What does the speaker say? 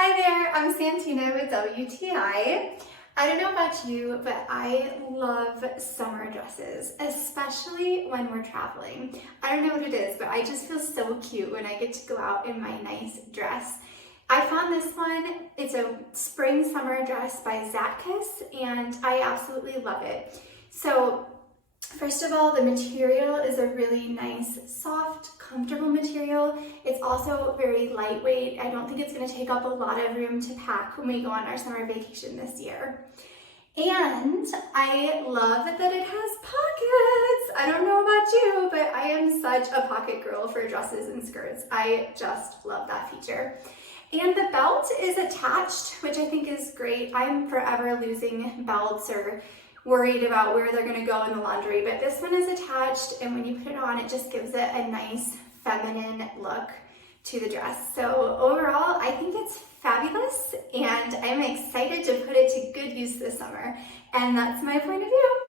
Hi there, I'm Santina with WTI. I don't know about you, but I love summer dresses, especially when we're traveling. I don't know what it is, but I just feel so cute when I get to go out in my nice dress. I found this one. It's a spring summer dress by Zattcas, and I absolutely love it. So first of all, the material is a really nice, soft, comfortable material. It's also very lightweight. I don't think it's going to take up a lot of room to pack when we go on our summer vacation this year. And I love that it has pockets. I don't know about you, but I am such a pocket girl for dresses and skirts. I just love that feature. And the belt is attached, which I think is great. I'm forever losing belts or worried about where they're going to go in the laundry, but this one is attached, and when you put it on, it just gives it a nice feminine look to the dress. So overall, I think it's fabulous, and I'm excited to put it to good use this summer. And that's my point of view.